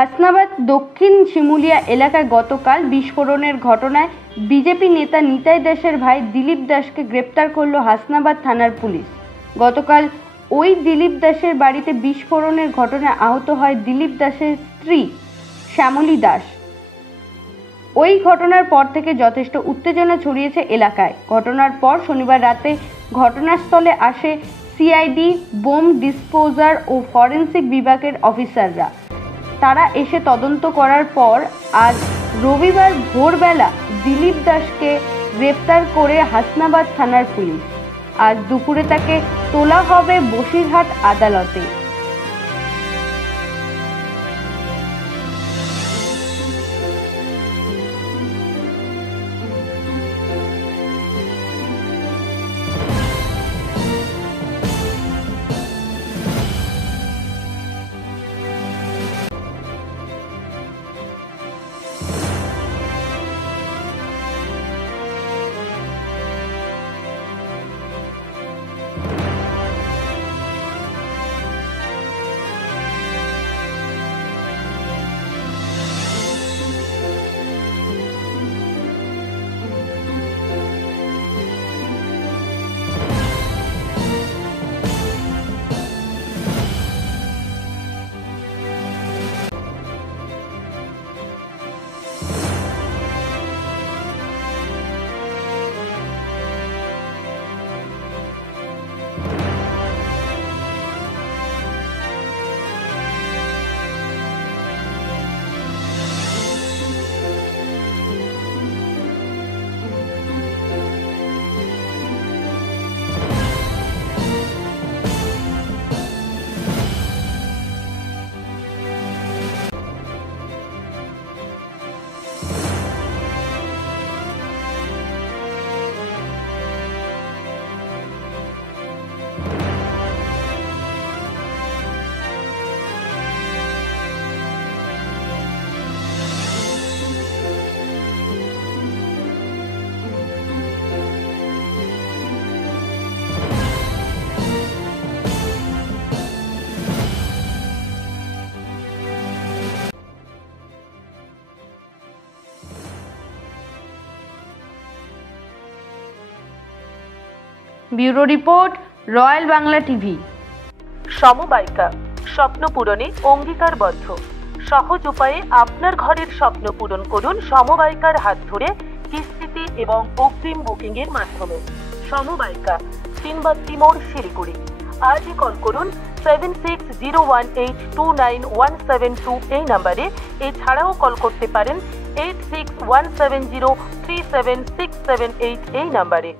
হাসনাবাদ দক্ষিণ শিমুলিয়া এলাকায় গতকাল বিস্ফোরণের ঘটনায় বিজেপি নেতা নিতাই দাসের ভাই দিলীপ দাসকে গ্রেপ্তার করল হাসনাবাদ থানার পুলিশ। গতকাল ওই দিলীপ দাসের বাড়িতে বিস্ফোরণের ঘটনায় আহত হয় দিলীপ দাসের স্ত্রী শ্যামলী দাস। ওই ঘটনার পর থেকে যথেষ্ট উত্তেজনা ছড়িয়েছে এলাকায়। ঘটনার পর শনিবার রাতে ঘটনাস্থলে আসে সিআইডি, বোম ডিসপোজার ও ফরেন্সিক বিভাগের অফিসাররা। তারা এসে তদন্ত করার পর আজ রবিবার ভোরবেলা দিলীপ দাসকে গ্রেপ্তার করে হাসনাবাদ থানার পুলিশ। আজ দুপুরে তাকে তোলা হবে বসিরহাট আদালতে। Bureau report, royal Bangla TV. সমবায়িকা স্বপ্ন পূরণে অঙ্গীকারবদ্ধ। সহজ উপায়ে আপনার ঘরের স্বপ্ন পূরণ করুন সমবায়িকার হাত ধরে, কিস্তিতে এবং অগ্রিম বুকিং এর মাধ্যমে। সমবায়িকা, তিনবাত্তি মোড়, শিলিগুড়ি। আজই কল করুন 7601829172 এই নাম্বারে। এছাড়াও কল করতে পারেন 8617037678 এই নাম্বারে।